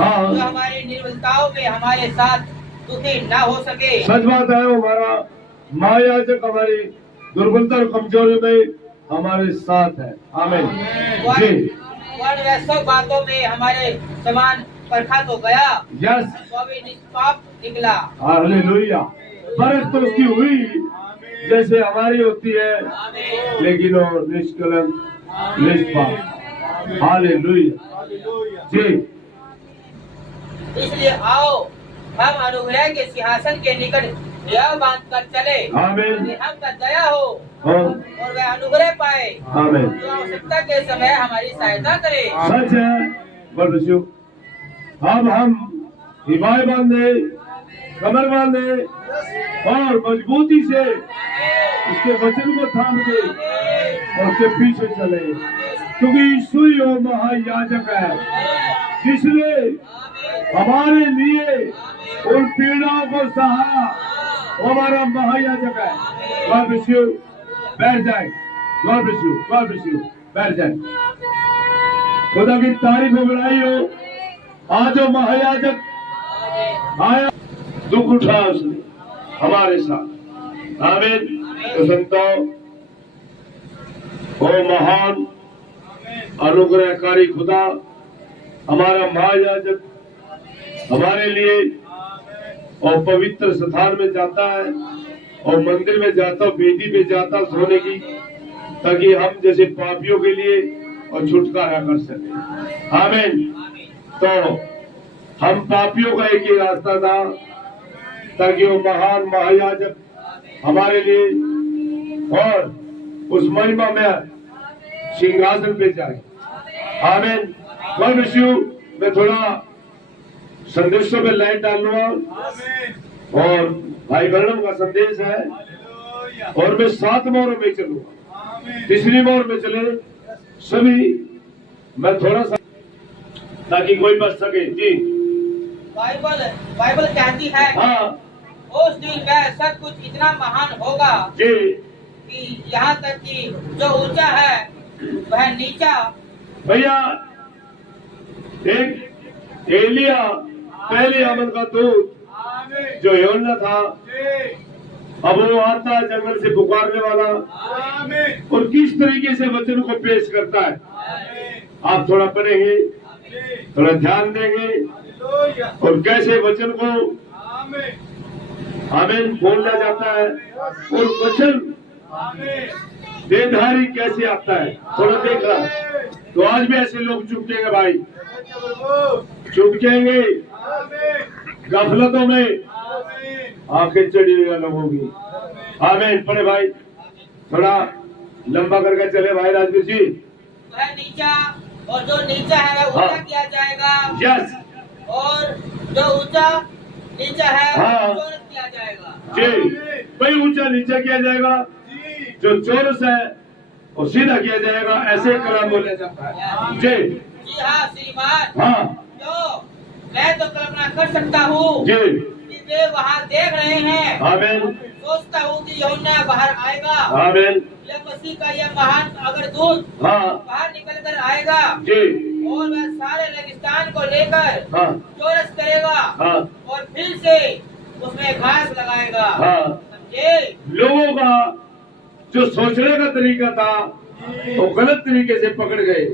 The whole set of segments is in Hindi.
हाँ। जो हमारी निर्बलताओं में हमारे साथ दुखी न हो सके। सच बात है, वो हमारा महायाजक हमारी दुर्बलता और कमजोरी में हमारे साथ है। आमीन जी। वह सब बातों में हमारे समान परखा तो गया, यस, तो भी निष्पाप निकला। हालेलुया। परख तो उसकी हुई जैसे हमारी होती है, लेकिन वो निष्कलंक निष्पाप। हालेलुया जी। इसलिए आओ हम अनुग्रह के सिंहासन के निकट यह बांध कर चले आमीन। कि हम का दया हो हाँ। और वह अनुग्रह पाए, आमीन। जो आवश्यकता के समय हमारी सहायता करे। सच है। बल्कि अब हम हिमाय बांधे, कमर बांधे और मजबूती से उसके वचन को थाम के और उसके पीछे चले, क्योंकि यीशु ही वो महायाजक है जिसने हमारे लिए उन पीड़ाओं को सहा। वो हमारा महायाजक है। God bless you. बैठ जाए। God bless you, God bless you. बैठ जाए। खुदा की तारीफ हो, बढ़ाई हो। आज जो महायाजक आया, दुख उठा उसने हमारे साथ। आमीन। तो संतों, वो महान अनुग्रहकारी खुदा हमारा महायाजक हमारे लिए और पवित्र स्थान में जाता है और मंदिर में जाता, वेदी पे जाता सोने की, ताकि हम जैसे पापियों के लिए और छुटकारा कर सके। आमीन। तो हम पापियों का एक ही रास्ता था, ताकि वो महान महायाजक हमारे लिए और उस महिमा में सिंहासन पे जाए। आमीन। God bless you. मैं थोड़ा संदेशों पे लाइट डालूंगा और भाई ब्रैनम का संदेश है, और मैं 7 मोहरों में चलूंगा। तीसरी मोहर में चले सभी, मैं थोड़ा सा, ताकि कोई बच सके जी। बाइबल कहती है, हाँ उस दिन वह सब कुछ इतना महान होगा जी, कि यहाँ तक कि जो ऊंचा है वह नीचा। भैया एक एलिया पहले अमल का दूत जो यूहन्ना था, अब वो आता है जंगल से पुकारने वाला, और किस तरीके से वचन को पेश करता है, आप थोड़ा पढ़ेंगे, थोड़ा ध्यान देंगे, और कैसे वचन को आमीन बोला जाता है, और वचन देधारी कैसे आता है, थोड़ा देख रहा। तो आज भी ऐसे लोग चुपकेंगे भाई, चुपकेंगे गफलतों में, आंखें चढ़ी हुई लोगों की। आमीन। पढ़े भाई, थोड़ा लंबा करके चले भाई राजवीर जी। वह नीचा, और जो नीचा है वह ऊंचा किया जाएगा। यस। और जो ऊंचा नीचा है हाँ। वह चौरस किया जाएगा जी। भाई ऊंचा नीचा किया जाएगा, जो चौरस है वो सीधा किया जाएगा, ऐसे कलाम बोला जाता है जी। जी हाँ श्रीमान। हाँ तो मैं तो कल्पना कर सकता हूँ जी। कि वे वहाँ देख रहे हैं। आमीन। सोचता हूँ कि यूहन्ना बाहर आएगा, आमीन। यह मसीह का यह महान अगर दूत हाँ बाहर निकल कर आएगा, जी। और वह सारे रेगिस्तान को लेकर हाँ चौरस करेगा, हाँ और फिर से उसमें घास लगाएगा। हाँ। समझे? लोगों का जो सोचने का तरीका था वो गलत तरीके से पकड़ गए।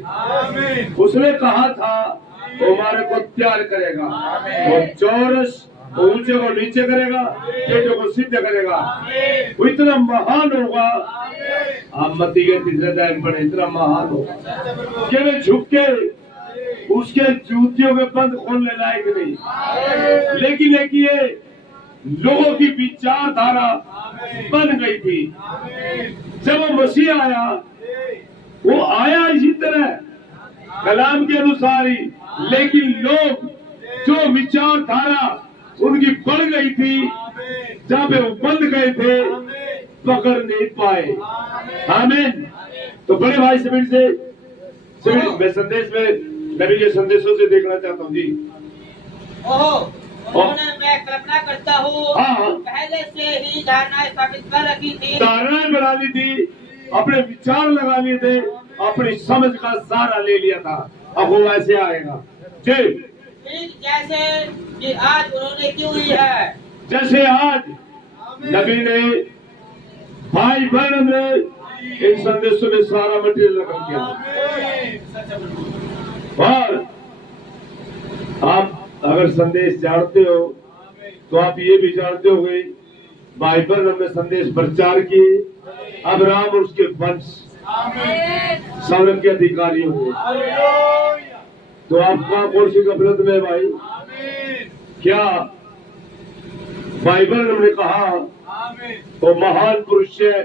उसने कहा था वो हमारे को तैयार करेगा, वो चौरस ऊंचे को नीचे करेगा, पेटों को सिद्ध करेगा, वो इतना महान होगा। आप मत्ती के 3 अध्याय में पढ़े, इतना महान होगा कि वे झुक के उसके जूतियों के बंद खोलने लायक नहीं। लेकिन एक ये लोगों की विचारधारा बन गई थी। जब वो मसीह आया, वो आया इसी तरह कलाम के अनुसार ही, लेकिन लोग जो विचारधारा उनकी बढ़ गई थी, जब वो बंद गए थे, पकड़ नहीं पाए। आमीन। तो बड़े भाई समीर से मैं संदेश में नबी के संदेशों से देखना चाहता हूँ जी। उन्होंने, मैं कल्पना करता हूँ, हाँ। पहले से ही धारणाएं स्थापित कर रखी थी, धारणाएं बना ली थी, अपने विचार लगा लिए थे, अपनी समझ का सहारा ले लिया था। अब वो ऐसे आएगा जी। ठीक जैसे कि आज उन्होंने की हुई है। जैसे आज नबी ने भाई बहन ने इन संदेशों में सारा मटेरियल रख दिया। और आप अगर संदेश जानते हो तो आप ये भी जानते हो गए बाइबल हमने संदेश प्रचार किए, अब्राहम और उसके वंश स्वर्ग के अधिकारी हुए। तो आपका कौन सी गफलत में भाई? क्या बाइबल हमने कहा वो महान पुरुष है,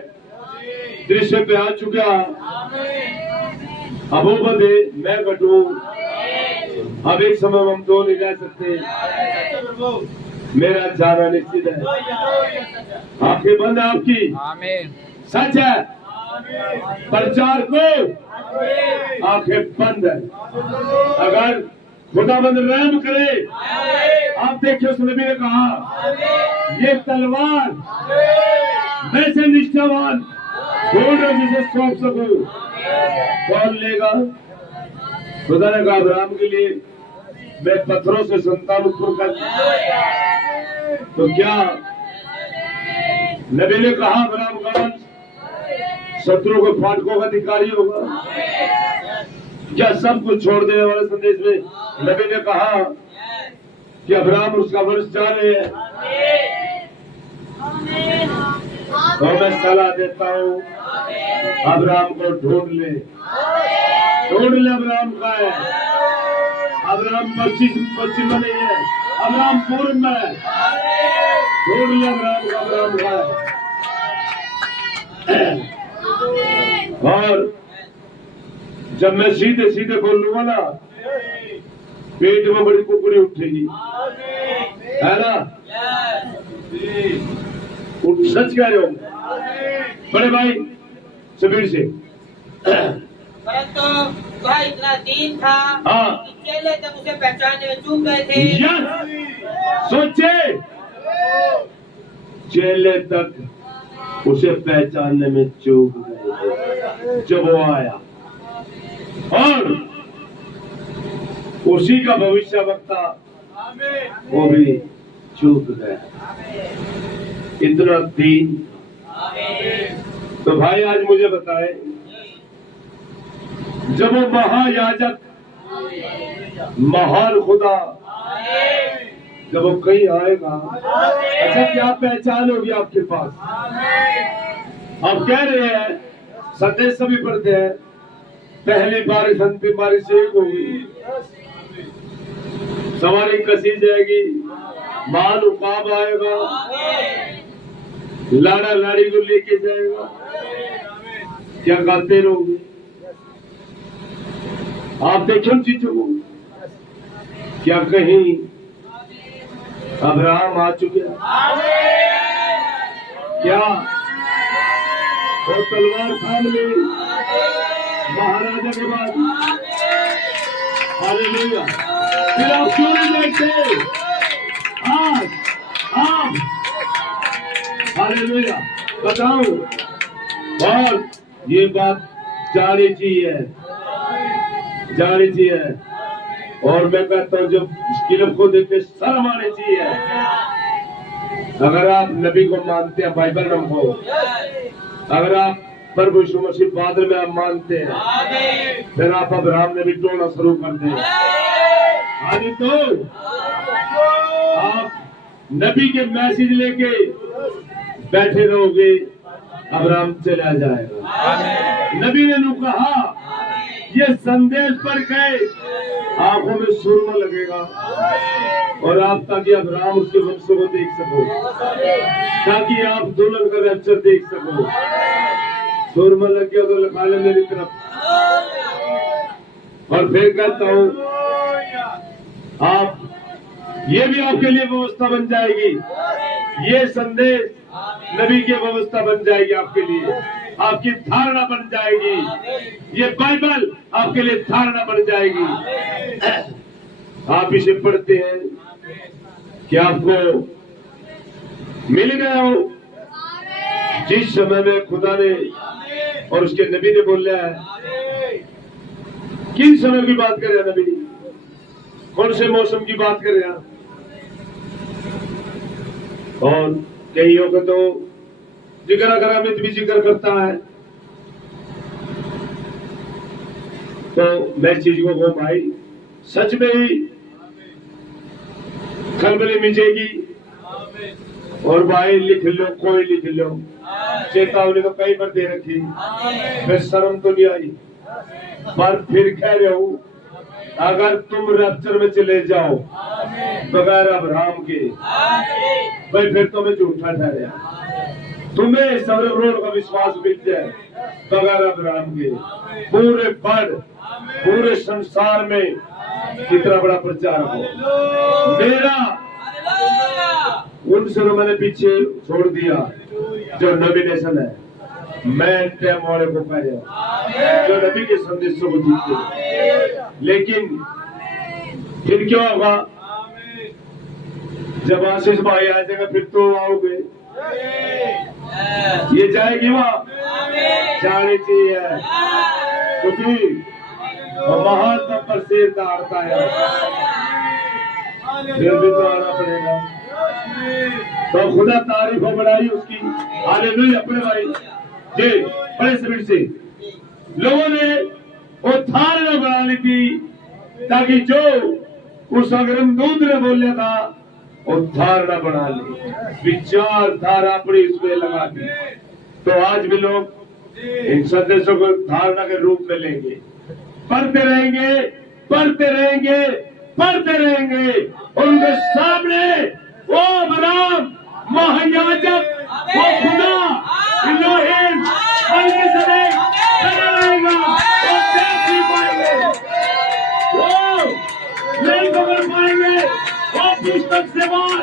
दृश्य पे आ चुका, अब वो बंदे मैं घटू, अब एक समय हम दो नहीं रह सकते, मेरा जाना निश्चित है। आंखें बंद है आपकी, सच है, प्रचार को आंखें बंद है। अगर खुदाबंद रहम करे, आप देखिए उस नबी ने कहा ये तलवार वैसे निष्ठावान ढूंढो जिसे सौंप सकूं, कौन लेगा? खुदा ने कहा अब्राहम के लिए मैं पत्थरों से संतान उत्पन्न कर। तो क्या नबी ने कहा अब्राहम का वंश शत्रु के फाटकों का अधिकारी होगा? क्या सब कुछ छोड़ देने वाले संदेश में नबी ने कहा कि अब्राहम उसका वंश जा रहे हैं? तो मैं सलाह देता हूँ अब्राहम को ढूंढ ले अब्राहम का है। अब्राहम पश्चिम में नहीं है, अब्राहम पूर्व में है। ढूंढ ले अब्राहम का है। और जब मैं सीधे सीधे बोलूंगा ना, पेट में बड़ी कुकड़ी उठेगी, है ना? सच कह रहे हो बड़े भाई सबीर से। परंतु वह इतना दीन था कि चेले तक उसे पहचानने में चूक गए थे। सोचे चेले तक उसे पहचानने में चूक गए जब वो आया, और उसी का भविष्यवक्ता वो भी चूक गया। इतना दीन। तो भाई आज मुझे बताए, जब वो महायाजक महान खुदा जब वो कहीं आएगा, अच्छा क्या पहचान होगी आपके पास? आप कह रहे हैं संदेश सभी पढ़ते हैं, पहली बारिश अंतिम बारिश एक होगी, सवारी कसी जाएगी, मान उकाब आएगा, लाड़ा लाड़ी को लेके जाएगा, क्या गाते रहोगे? आप देखो चीजों को, क्या कहीं अब्राहम आ चुके? क्या वो तलवार थाम ले महाराजा के बाद? हालेलुया। फिर आप क्यों नहीं देखते? आप हालेलुया बताओ। और ये बात जानी चाहिए, और मैं कहता हूँ जब फिल्म को देख के शर्म आनी चाहिए। अगर आप नबी को मानते हैं, बाइबल को, अगर आप प्रभु यीशु मसीह बादल में आप मानते हैं, फिर आप अब्राहम ने भी टोना शुरू कर दें। आज तो आप नबी के मैसेज लेके बैठे रहोगे, अब्राहम चला जाएगा। नबी ने नु कहा ये संदेश पढ़ के आंखों में सुरमा लगेगा, और आप ताकि अब्राहम उसके वंशों को देख सको, ताकि आप दुल्हन का रैप्चर देख सको। सुरमा लग गया तो लगा ले मेरी तरफ। और फिर कहता हूँ आप ये भी आपके लिए व्यवस्था बन जाएगी, ये संदेश नबी की व्यवस्था बन जाएगी आपके लिए, आपकी धारणा बन जाएगी, ये बाइबल आपके लिए धारणा बन जाएगी। आप इसे पढ़ते हैं कि आपको मिल गया हो जिस समय में खुदा ने और उसके नबी ने बोला है। किन समय की बात कर रहे हैं नबी? कौन से मौसम की बात कर रहे हैं? और कईयों को तो जिक्र अगर अमित भी जिक्र करता है, तो मैं चीज को कहूं भाई, सच में ही खलबली मिलेगी। और भाई लिख लो, कोई लिख लो, चेतावनी तो कई बार दे रखी, फिर शर्म तो नहीं आई, पर फिर कह रहे हूं, अगर तुम रैप्चर में चले जाओ बगैर अब्राहम के, भाई फिर तुम्हें झूठा ठहरे। तुम्हें सर्वरोध का विश्वास मिल जाए बगैर अब्राहम के, पूरे संसार में कितना बड़ा प्रचार हो। मेरा उनसे तो मैंने पीछे छोड़ दिया जो नॉमिनेशन है। मैं टाइम वाले को कह रहा जो नबी के संदेशों को जीते। लेकिन फिर क्या होगा? जब आशीष भाई आ जाएगा फिर तो आओगे, ये जाएगी वहां जाने चाहिए, क्योंकि महात्मा पर शेर दहाड़ता है, फिर भी तो आना पड़ेगा। तो खुदा तारीफ हो बढ़ाई उसकी। हालेलुया। अपने भाई जी बड़े स्पीड से लोगों ने वो धारणा बना ली थी, ताकि जो उस अग्रम दूत ने बोला था वो धारणा बना ली, विचारधारा अपनी उसमें लगा दी। तो आज भी लोग इन संदेशों को धारणा के रूप में लेंगे, पढ़ते रहेंगे, पढ़ते रहेंगे, पढ़ते रहेंगे। उनके सामने वो अब्राहम महायाजक, वो खुदा इलोहिम के समय खड़ा रहेगा। वो देख नहीं पाएंगे, वो नहीं पकड़ पाएंगे, वो पुस्तक से बाहर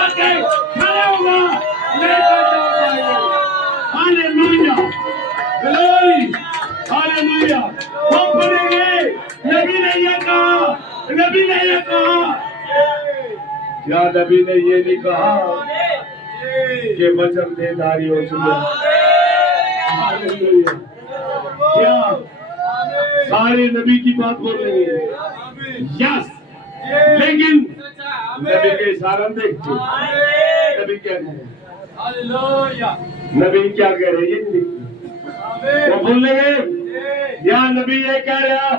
आके खड़े होगा, नहीं पकड़ पाएंगे। Hallelujah, glory, hallelujah. वो पढ़ेंगे, नबी ने ये कहा, नबी ने ये कहा। क्या नबी ने ये नहीं कहा कि वचन देदारी हो चुके? हालेलुया। क्या सारे नबी की बात बोल रहे हैं? यस। लेकिन नबी के इशारा देखते, नबी क्या कह रहे हैं? नबी क्या कह रहे हैं ये नहीं देखते। वो बोलेंगे या नबी ये कह रहा,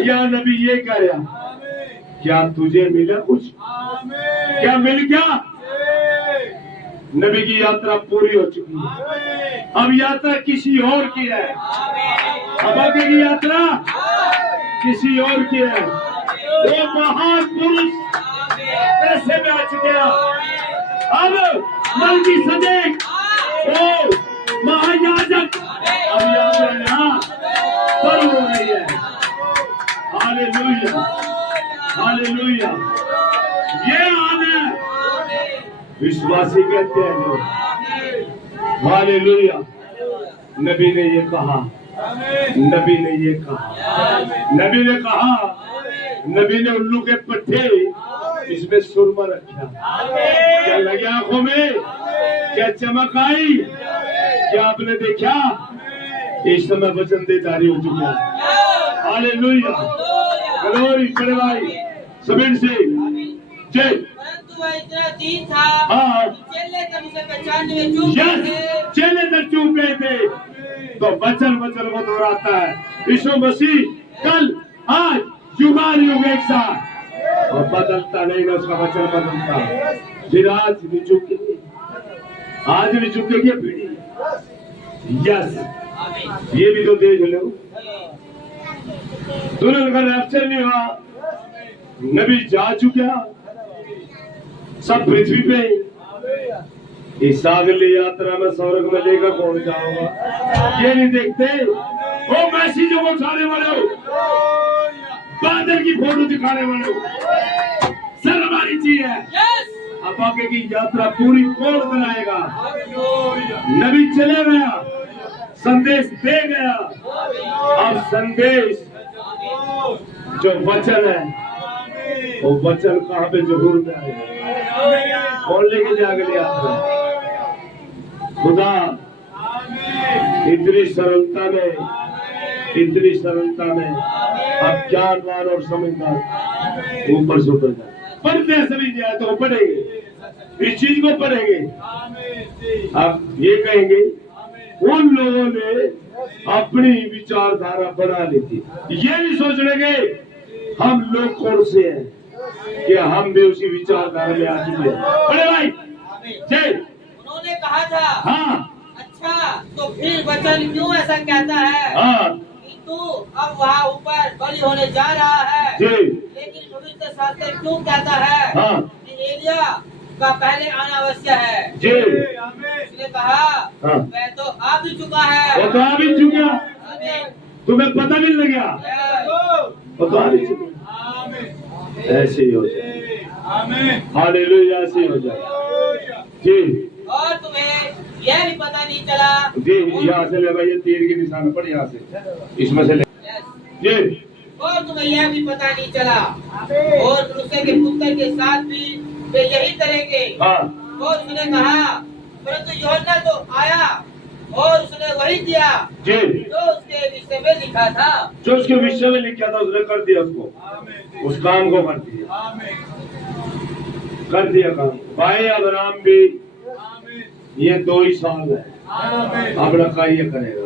या नबी ये कह रहा। क्या तुझे मिला कुछ? क्या मिल गया? नबी की यात्रा पूरी हो चुकी है, अब यात्रा किसी और की है। अब आगे की यात्रा किसी और की है। वो महान पुरुष पैसे में आ गया, अब मलकीसेदेक वो महायाजक, अब यात्रा यहाँ शुरू हो रही है। Hallelujah, hallelujah. ये हाल है विश्वासी कहते हैं लोग। हालेलुया। नबी ने ये कहा, नबी ने ये कहा, नबी ने कहा, नबी ने उल्लू के पट्टे इसमें सुरमा रखा। क्या लगे आंखों में? क्या चमक आई? क्या आपने देखा? इस समय वचन देदारी हो चुका है। Hallelujah, glory. बड़े भाई सबीर से जय। परंतु वह इतना दीन था, हाँ, चेले तक उसे पहचानने में चूक गए थे। चेले तक चूक गए थे। तो वचन को दोहराता है यीशु मसीह, कल आज युगान युग एक साथ, और बदलता नहीं ना, उसका वचन बदलता। फिर आज भी चूकेगी, आज भी चूकेगी पीढ़ी। यस, ये भी तो देख लो, दुल्हन का रैप्चर नहीं हुआ, नबी जा चुका, सब पृथ्वी पे। इस अगली यात्रा में स्वर्ग में लेकर कौन जाऊंगा? ये नहीं देखते वो मैसेजों को उठाने वाले हो, बादल की फोटो दिखाने वाले हो, सर हमारी चीज है। अब आगे की यात्रा पूरी कौन कराएगा? नबी चले गया, संदेश दे गया। अब संदेश जो वचन है, वो वचन कहाँ पे जहूर में आएगा? कौन लेके जाएगा यात्रा? खुदा इतनी सरलता में, इतनी सरलता में अब ज्ञानवान और समझदार ऊपर से ऊपर जाए। पढ़ते हैं सभी न्याय तो पढ़ेंगे, इस चीज को पढ़ेंगे। आप ये कहेंगे उन लोगों ने अपनी विचारधारा बना ली थी, ये नहीं सोच रहे हम लोग कौन से हैं कि हम भी उसी विचारधारा में आ चुके हैं। बड़े भाई जय उन्होंने कहा था हाँ अच्छा तो फिर वचन क्यों ऐसा कहता है हाँ कि तू अब वहाँ ऊपर बलि होने जा रहा है, जी लेकिन पवित्र शास्त्र क्यों कहता है हाँ कि एलिया का पहले आना आवश्यक है। जी उसने कहा हाँ। मैं तो आ भी चुका है। वो तो आ भी चुका, आमीन। तुम्हें पता भी लग गया, वो तो आ भी चुका। ऐसे ही हो जाए, हालेलुया, ऐसे ही हो जाए जी। और तुम्हें यह भी पता नहीं चला जी यहाँ से ले भाई, ये तीर के निशान पर यहाँ से इसमें से ले जी। और तुम्हें यह भी पता नहीं चला और मनुष्य के पुत्र के साथ भी वे यही करेंगे। हाँ और उसने कहा परंतु यूहन्ना तो आया और उसने वही दिया जी जो उसके विषय में लिखा था। जो उसके विषय में लिखा था उसने कर दिया, उसको उस काम को कर दिया काम। भाई अब्राहम भी ये 2 ही साल है अपना कार्य करेगा,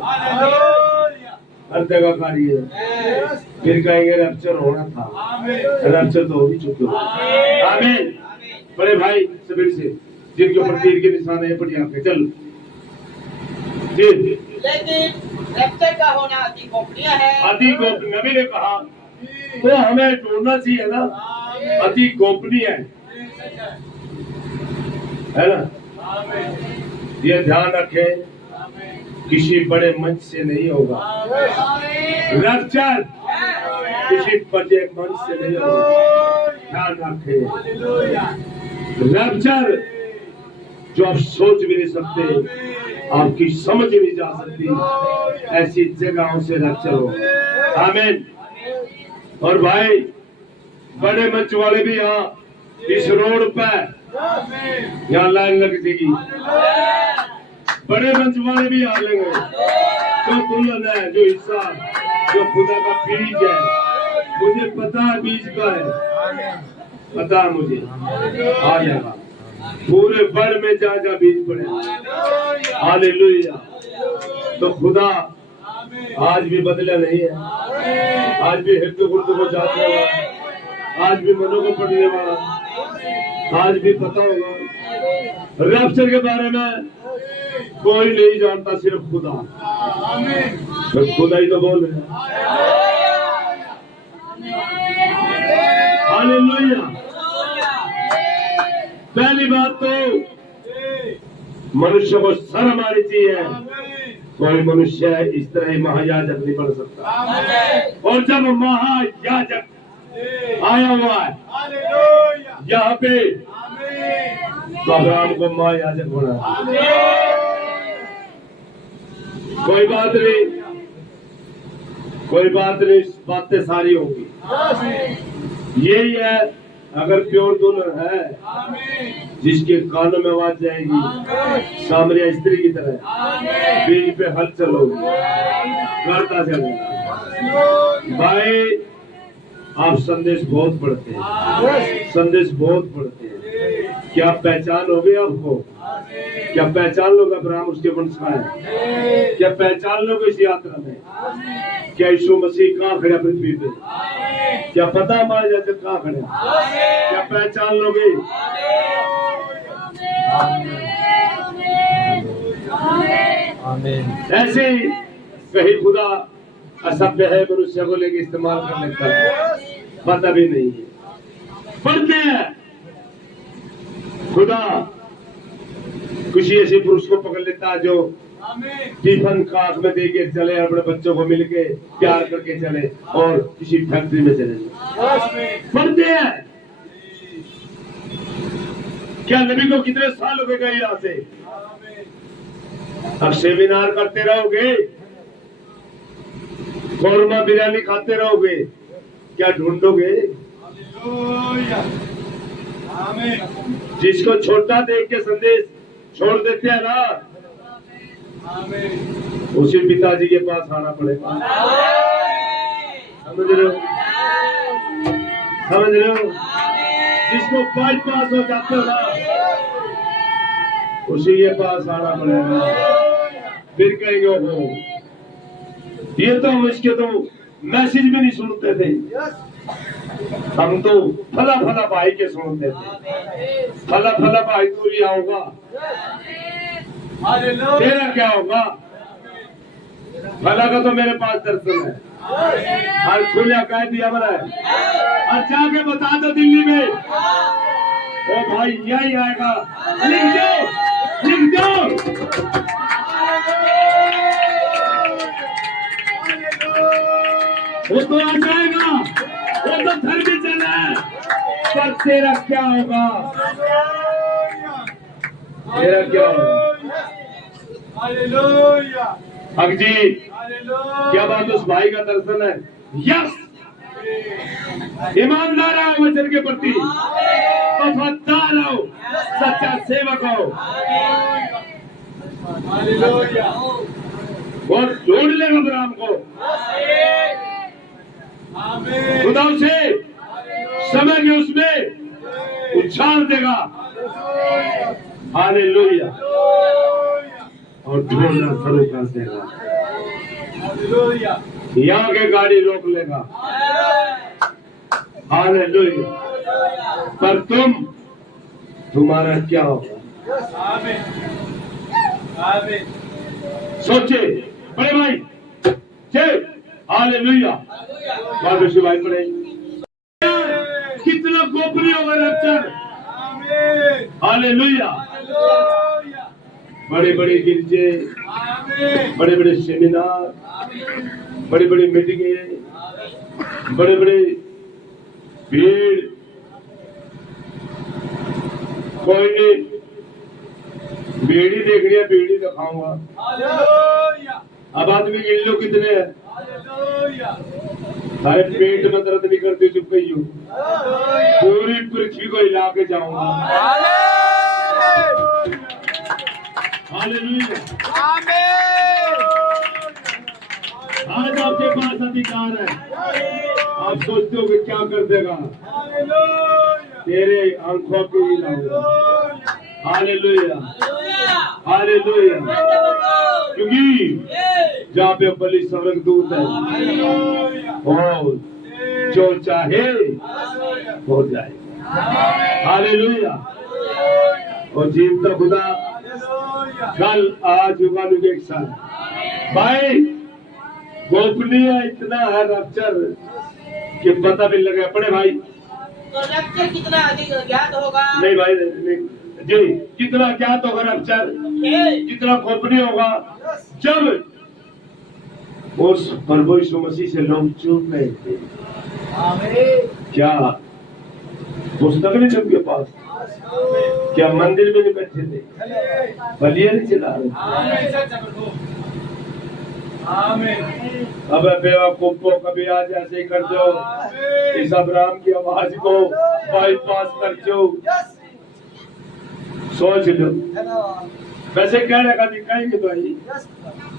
हर जगह कार्य है। फिर कहेंगे रैप्चर होना था, रैप्चर तो हो भी चुके हो। आमीन। बड़े भाई सबीर से जिनके ऊपर तीर के निशान है पढ़िया के चल जी। लेकिन रैप्चर का होना अति गोपनीय है। अति गोपनीय नबी ने कहा तो हमें ढूंढना चाहिए ना, अति गोपनीय है ना। ये ध्यान रखें किसी बड़े मंच से नहीं होगा रैप्चर, किसी बड़े मंच से नहीं होगा। ध्यान रखें रैप्चर जो आप सोच भी नहीं सकते, आपकी समझ भी नहीं जा सकती, ऐसी जगहों से रैप्चर हो। आमीन। और भाई बड़े मंच वाले भी यहाँ इस रोड पर यहाँ लाइन लग जाएगी, बड़े मंच वाले भी आ लेंगे। जो दुल्हन है, जो हिस्सा, जो खुदा का बीज है, मुझे पता है बीज का है, पता है मुझे आ जाएगा पूरे भर में जहाँ जहाँ बीज पड़े। हालेलुया। तो खुदा आज भी बदला नहीं है, आज भी हृदय गुर्द को जांचने वाला, आज भी मनों को पढ़ने वाला, आज भी पता होगा रैप्चर के बारे में कोई नहीं जानता, सिर्फ खुदा। तो खुदा ही तो बोल रहे हैं। हालेलुया। पहली बात तो मनुष्य को शर्म आनी चाहिए, कोई मनुष्य इस तरह ही महायाजक नहीं बन सकता। और जब महायाजक आया हुआ है यहाँ पे तो अब्राहम को महायाजक बना। कोई बात नहीं, कोई बात नहीं, बातें सारी होगी। यही है अगर प्योर दुल्हन है जिसके कानों में आवाज जाएगी सामरिया स्त्री की तरह, बीज पे हलचल होगी, करता चलेगा। भाई आप संदेश बहुत पढ़ते हैं, संदेश बहुत पढ़ते हैं, क्या पहचान होगी आपको? क्या पहचान लोग अब्राहम उसके वंश का है? क्या पहचान लोग इस यात्रा में? क्या यीशु मसीह कहाँ खड़ा पृथ्वी पे? क्या पता हमारे जैसे कहाँ खड़े? क्या पहचान लोगे? ऐसे ही कहीं खुदा असभ्य है, मनुष्य को लेके इस्तेमाल कर लेता है, पता भी नहीं है। पढ़ते हैं खुदा किसी ऐसे पुरुष को पकड़ लेता है जो टिफन का आंख में दे के चले, अपने बच्चों को मिलके प्यार करके चले और किसी फैक्ट्री में चले जाए। पढ़ते हैं क्या नबी को कितने साल हो गए यहाँ से? अब सेमिनार करते रहोगे, कौरमा बिरयानी खाते रहोगे, क्या ढूंढोगे? जिसको छोटा देख के संदेश छोड़ देते हैं ना, उसी पिताजी के पास आना पड़ेगा। समझ रहे हो? समझ रहे हो? जिसको बाईपास हो जाते हो ना, उसी के पास आना पड़ेगा। फिर कहेंगे हो ये तो हम इसके तो मैसेज भी नहीं सुनते थे, हम तो फला फला भाई के सुनते थे। फला फला भाई दूरी आओगा, तेरा क्या होगा? फला का तो मेरे पास दर्शन है, और खुला कह दिया बना है, और जाके बता दो दिल्ली में, ओ भाई यही आएगा, लिख दो, लिख दो। वो तो आ जाएगा, वो तो घर भी चला है, पर तेरा क्या होगा? तेरा क्या होगा? हक जी, क्या बात उस भाई का दर्शन है? यस, ईमानदार हो वचन के प्रति, वफादार हो, सच्चा सेवक हो, और जोड़ लेगा अब्राहम को खुदा से, समय के उसमें उछाल देगा। हालेलुया, और ढूंढना शुरू कर देगा। यहाँ के गाड़ी रोक लेगा। हालेलुया, पर तुम्हारा क्या होगा? सोचे बड़े भाई, जय हालेलुया। बाबू भाई पढ़े, कितना गोपनीय होगा रैप्चर। हालेलुया, बड़े बड़े गिरजे, बड़े बड़े सेमिनार, बड़ी बड़ी मीटिंगें, बड़े बड़े भीड़, कोई नहीं, बीड़ी देखनी है, बीड़ी दिखाऊंगा। अब आदमी गिन लो कितने हैं, सारे पेट में दर्द नहीं करते, चुप गई हो, पूरी पृथ्वी को हिला के जाऊंगा। हालेलुया, आज आपके पास अधिकार है। आप सोचते हो कि क्या कर देगा, तेरे आंखों के ही लाऊंगा। हालेलुया, हालेलुया, क्योंकि जहाँ पे बलि स्वर्गदूत है, और जो चाहे हो जाए। हालेलुया, और जीवता खुदा कल आज युगानुग एक साथ। भाई गोपनीय इतना है रैप्चर कि पता भी लगे। पड़े भाई, तो रैप्चर कितना अधिक ज्ञात होगा? नहीं भाई, नहीं जी, कितना ज्ञात होगा रैप्चर, कितना गोपनीय होगा। जब उस प्रभु यीशु मसीह से लोग चूक गए थे, क्या पुस्तक नहीं थे उनके पास? क्या मंदिर में नहीं बैठे थे? बलिया नहीं चला रहे? अब बेवकूफों कभी आज ऐसे ही कर दो, इस अब्राहम की आवाज को बाईपास कर दो। सोच लो, वैसे कहने का दिखाएंगे तो ही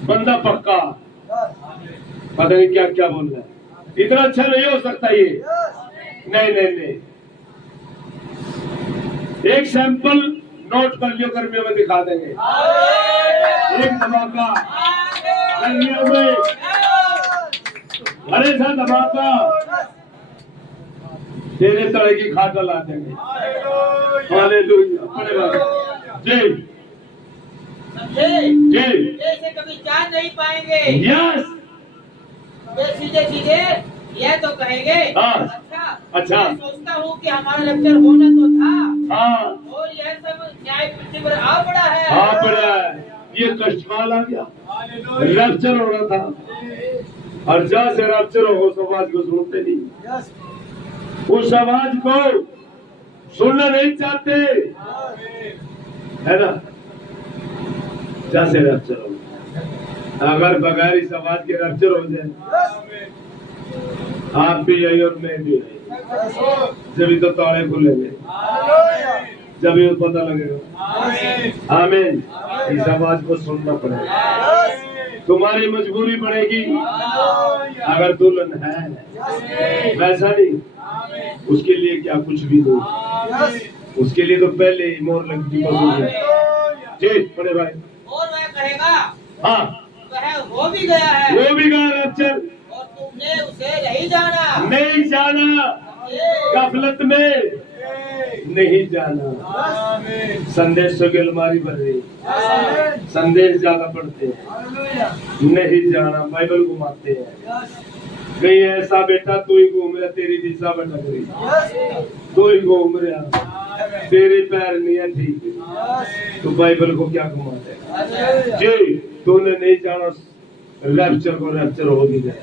बंदा पक्का, पता नहीं क्या क्या बोल रहा है, इतना अच्छा नहीं हो सकता ये। नहीं नहीं नहीं, एक सैंपल नोट कर लियो, गर्मियों में दिखा देंगे। एक धमाका गर्मियों में, अरे सा धमाका तेरे तरह की खाटा ला देंगे। हालेलुया, बड़े बात, जय जय। ऐसे कभी जान नहीं पाएंगे। यस, वे सीधे सीधे यह तो कहेंगे, अच्छा मैं सोचता हूँ कि हमारा लेक्चर होना तो था, हाँ, और यह सब न्याय पृथ्वी पर आ पड़ा है। हाँ पड़ा है, ये कष्टकाल आ गया, रैप्चर हो रहा था, और जहाँ से रैप्चर हो उस आवाज को सुनते नहीं, उस आवाज को सुनना नहीं चाहते, है ना? जहाँ से रैप्चर हो, अगर बगैर इस आवाज के रैप्चर हो जाए, आप भी यही और मैं भी यही, जब तो ताले खुलेंगे, जब ये पता लगेगा। आमीन, इस आवाज को सुनना पड़ेगा। तुम्हारी मजबूरी पड़ेगी, अगर दुल्हन है, वैसा नहीं उसके लिए क्या कुछ भी दो, उसके लिए तो पहले ही मोहर लगती है। जी बड़े भाई। और वह कहेगा, हाँ वह हो भी गया है, वो भी गया रैप्चर, और तुमने उसे नहीं जाना, नहीं जाना, गफलत में नहीं जाना। संदेशों की अलमारी भर रही, संदेश ज्यादा पढ़ते हैं, नहीं जाना, बाइबल घुमाते हैं। नहीं ऐसा बेटा तू ही घूम रहा, तेरी दिशा भटक रही, तू ही घूम रहा, तेरे पैर नहीं है ठीक, तो बाइबल को क्या घुमाते हैं। जी तूने नहीं जाना रैप्चर को, रैप्चर हो भी गया।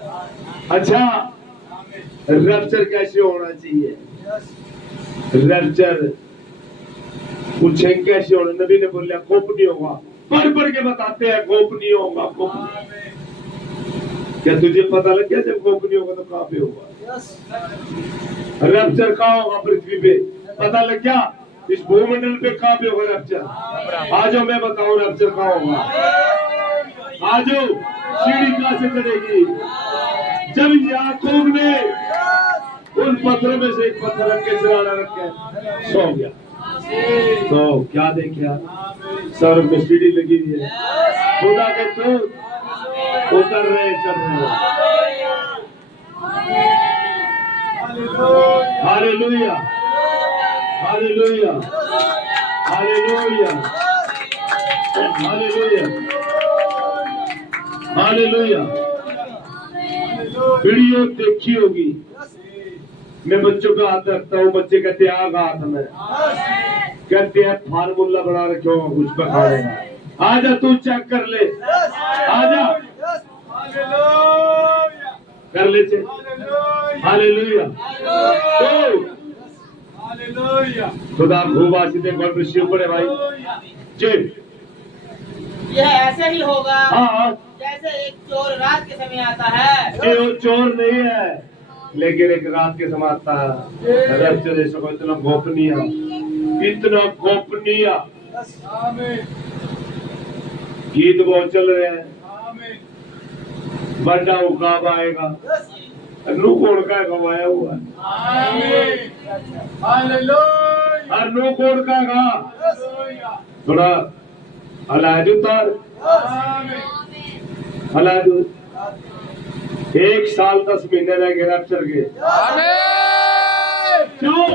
अच्छा रैप्चर कैसे होना चाहिए, रैप्चर पूछे कैसे होना, नबी ने बोला गोपनीय होगा, पढ़ के बताते हैं गोपनीय होगा, गोपनीय। क्या तुझे पता लग गया जब गोपनीय होगा तो कहाँ पे होगा, रैप्चर कहाँ होगा, पृथ्वी पे पता लग गया, इस भूमंडल पे कहाँ पे होगा रैप्चर। आज मैं बताऊं रैप्चर कहाँ होगा, आज सीढ़ी कहाँ से चढ़ेगी, जब याकूब ने उन पत्थरों में से एक पत्थर रख के सिराना रख के सो गया, तो क्या देखा, सर में सीढ़ी लगी हुई है, खुदा के तो उतर रहे चढ़ रहे। Hallelujah hallelujah hallelujah hallelujah hallelujah. Video देखी होगी, मैं बच्चों का हाथ रखता हूँ, बच्चे कहते हैं आग हाथ में, कहते हैं फार्मूला बना रखे हो कुछ पर खाने, आजा तू चेक कर ले, आजा कर ले चेक। हालेलुया खुदा खूब आशीष गॉड ब्लेस यू बड़े भाई जी। यह ऐसे ही होगा हाँ जैसे एक चोर रात के समय आता है, ये वो चोर नहीं है लेकिन एक रात के समय आता है। रैप्चर ऐसा को इतना गोपनीय, इतना गोपनीय गीत बहुत चल रहे हैं, बड़ा उकाब आएगा, नू कौन का गवाया हुआ है, और नू कौन का गा थोड़ा हलाद उतार, हलाद 1 साल 10 महीने रह गए रैप्चर के, क्यों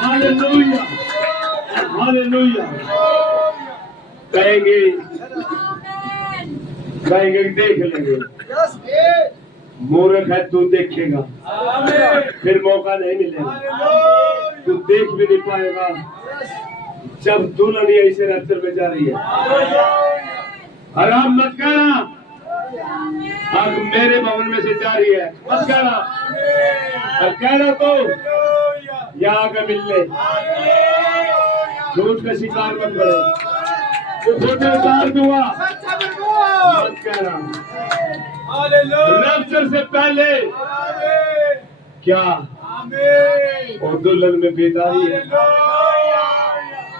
हालेलुया हालेलुया। कहेंगे कहेंगे देख लेंगे, मूर्ख है तू देखेगा, फिर मौका नहीं मिलेगा, तू देख भी नहीं पाएगा। जब दुल्हन ऐसे रैप्चर में जा रही है, आराम मत करना, अब मेरे भवन में से जा रही है मत कहना, और कहना तो यहाँ आकर मिल ले, झूठ का शिकार मत करो, झूठे उतार दूंगा मत कहना। रैप्चर से पहले क्या और दुल्हन में बेदारी है,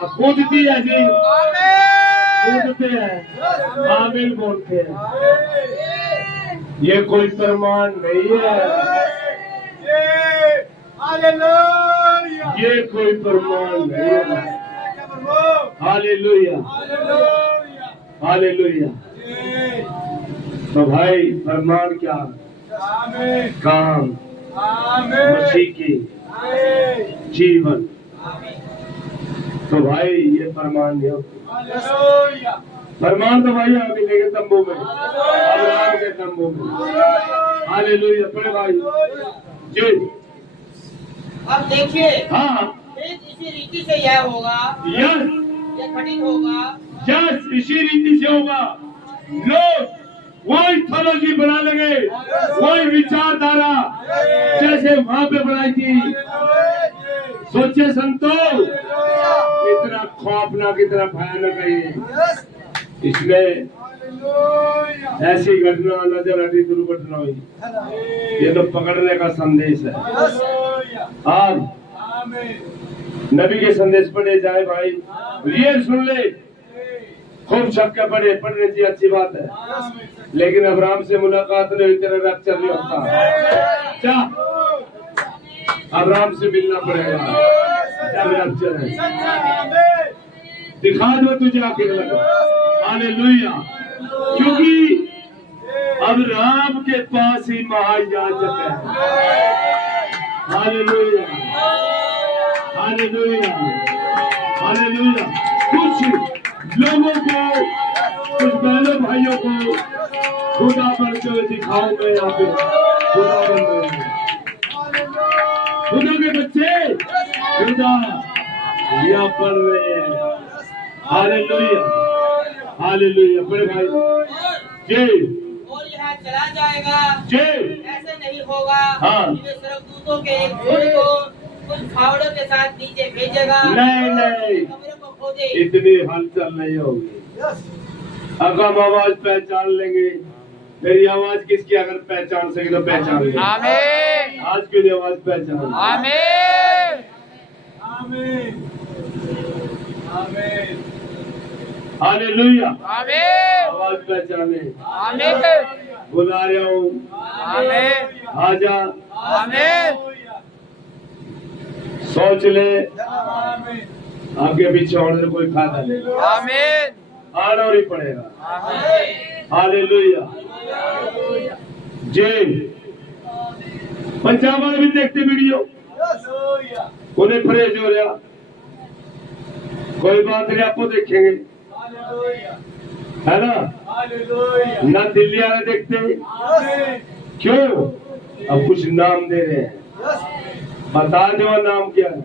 कूदती है जी, कूदते हैं, आमीन बोलते हैं, ये कोई प्रमाण नहीं है, ये कोई प्रमाण नहीं है। Hallelujah hallelujah. तो भाई प्रमाण क्या, काम मसीह की जीवन, तो भाई ये प्रमाण नहीं होता। प्रमाण तो भाई आप मिलेंगे तंबू में, अब्राहम के तंबू में। हालेलुया बड़े भाई जी। अब देखिए, हाँ ठीक इसी रीति से यह होगा, यस यह घटित होगा, यस इसी रीति से होगा। लोग वही थोलॉजी बना लेंगे, वही विचारधारा जैसे वहां पे बनाई थी, सोचे संतों, इतना खौफनाक, इतना भयानक है ये। इसमें ऐसी घटना नजर हटी दुर्घटना हुई। ये तो पकड़ने का संदेश है। आज नबी के संदेश पढ़े जाए भाई, ये सुन ले, खूब शक्का पढ़ने की अच्छी बात है, लेकिन अब्राहम से मुलाकात नहीं हुई, तेरा रैप्चर नहीं होता। क्या अब्राहम से मिलना पड़ेगा, तब रैप्चर है। दिखा दो तुझे आखिर लगा। हालेलुया। क्योंकि अब राम के पास ही महायाजक है। Hallelujah, hallelujah, hallelujah. कुछ लोगों को, कुछ बहनों भाइयों को खुदा बनते हुए दिखाओ। मैं यहाँ पे खुदा बन रहे हैं, खुदा के बच्चे खुदा यहाँ पढ़ रहे हैं। Hallelujah, hallelujah. बड़े भाई जय, और यहाँ चला जाएगा, जय। ऐसे नहीं होगा। हाँ। ये स्वर्गदूतों के एक झुंड को कुछ फावड़ों के साथ नीचे भेजेगा। नहीं, कमरे को खोदे। इतनी हलचल नहीं होगी। अगर हम आवाज पहचान लेंगे, मेरी आवाज किसकी अगर पहचान सके तो पहचान लेंगे। आमीन। आज के लिए आवाज पहचान। आमीन। हालेलुया। आमीन। आवाज पहचाने। आमीन। बुला रहा हूँ, आमीन। आजा। आमीन। सोच ले, आगे पीछे होने से कोई फायदा नहीं। आमीन। आना और ही पड़ेगा। आमीन। हालेलुया। जय। पंजाब वाले भी देखते वीडियो, उन्हें परहेज हो रहा, कोई बात नहीं, आपको देखेंगे, है ना? ना दिल्ली वाले देखते हैं। क्यों? अब कुछ नाम दे रहे हैं, बता दो नाम क्या है।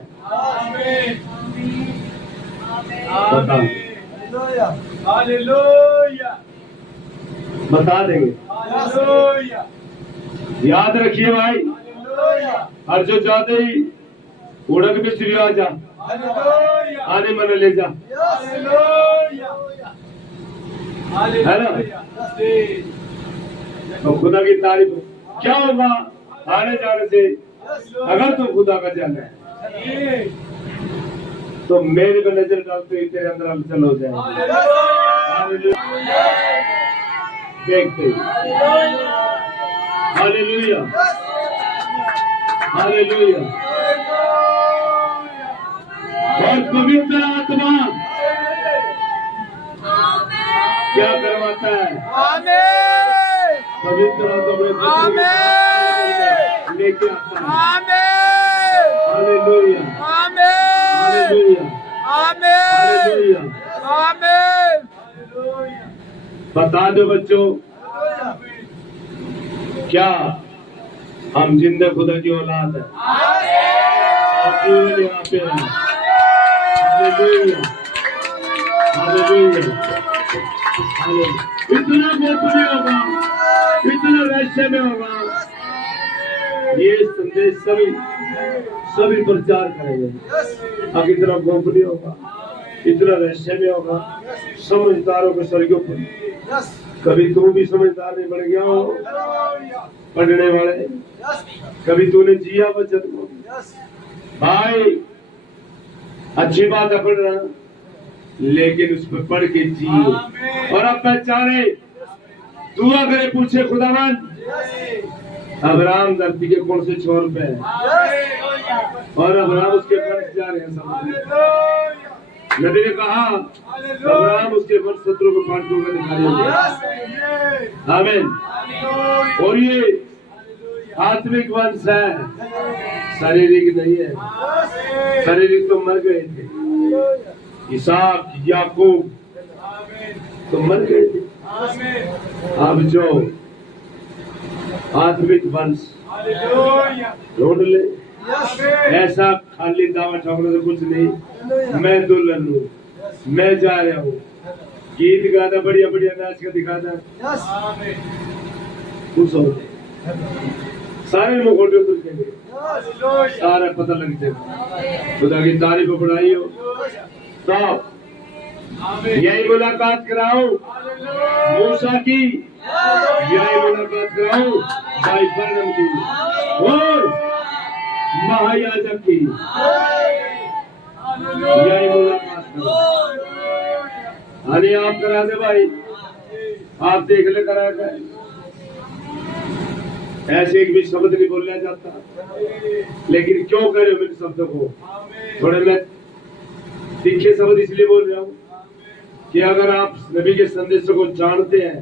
बता, बता देंगे। याद रखिए भाई, और जो जाते ही उड़क में श्री आ जा, आने मन ले जा, है ना? तो खुदा की तारीफ क्या होगा आने जाने से? अगर तुम खुदा का जाना है तो मेरे पे नजर डालते ही तेरे अंदर हलचल हो जाए। देखते, हालेलुया, हालेलुया। और पवित्र आत्मा क्या करवाता है? आमीन। पवित्र आत्मा आमीन। लेके आता है। आमीन। हालेलुया, आमीन। हालेलुया, आमीन। हालेलुया। आमीन। बता दो बच्चों, क्या हम जिंदा खुदा की औलाद है? केवल यहाँ पे है। Hallelujah, hallelujah, hallelujah. इतना गोपनीय होगा, इतना रहस्य में होगा, ये संदेश सभी प्रचार करेंगे। अब इतना गोपनीय होगा, इतना रहस्य में होगा, समझदारों के स्वर्गों पर। कभी तू भी समझदार नहीं बन गया हो पढ़ने वाले, कभी तूने जिया बचत को। भाई अच्छी बात है पढ़ना, लेकिन उस पर पढ़ के जियो। और अब पहचाने, दुआ करे, पूछे खुदावन अब्राहम धरती के कौन से छोर पे है, और अब्राहम उसके वंश जा रहे हैं। सब नबी ने कहा अब्राहम उसके वंश शत्रु को फाटकों का दिखाई होगा। आमीन। और ये आत्मिक वंश है, शारीरिक नहीं है। शारीरिक तो मर गए थे, इसहाक याकूब तो मर गए थे। अब जो आत्मिक वंश ढूंढ ले, ऐसा खाली दावा ठोकने से कुछ नहीं। मैं दुल्हन हूँ, मैं जा रहा हूँ, गीत गाना, बढ़िया बढ़िया नाच कर दिखाना, खुश हो। सारे मुखौटे उतर जाएंगे, सारा पता लग जाएगा। खुदा की तारीफ बढ़ाई हो। तो यही मुलाकात कराओ मूसा की, यही मुलाकात कराओ भाई बरनम की और महायाजक की, यही मुलाकात करो। अरे आप करा दे भाई, आप देख ले करा कर। ऐसे एक भी शब्द नहीं बोलना जाता, लेकिन क्यों करे मेरे शब्द को थोड़े मैं तीखे शब्द इसलिए बोल रहा हूँ कि अगर आप नबी के संदेशों को जानते हैं,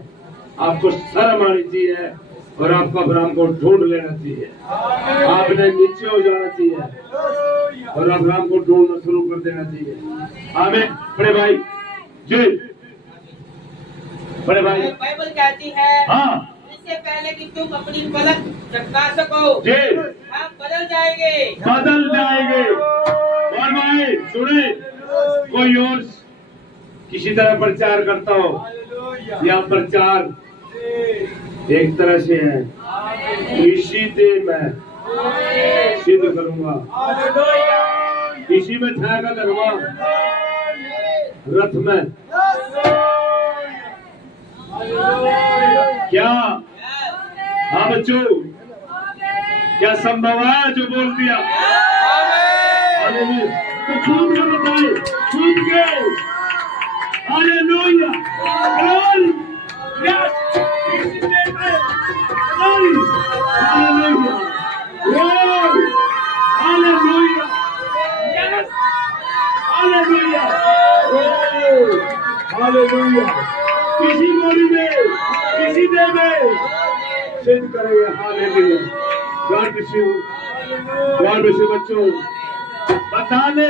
आपको शर्म आनी चाहिए और आपका अब्राहम को ढूंढ लेना चाहिए। आपने नीचे हो जाना चाहिए और अब्राहम को ढूंढना शुरू कर देना चाहिए। आमीन। बड़े भाई जी, बड़े भाई बाइबल कहती है हाँ, इससे पहले कि तुम अपनी पलक झपका सको जी हम बदल जाएंगे, बदल जाएंगे। और भाई सुने, कोई और किसी तरह प्रचार करता हो, या प्रचार एक तरह से है, इसी दिन मैं सिद्ध करूंगा, इसी में ठहरा करूंगा रथ में। क्या हाँ बच्चों, क्या संभव है जो बोल दिया? हालेलुया। तो खूब के बताए, खूब के हालेलुया। यस, इसी में hallelujah, hallelujah, yes, hallelujah, hallelujah. किसी मोरी में, किसी दे में सिद्ध करेंगे। Hallelujah. God bless you, God bless you बच्चों। बता दे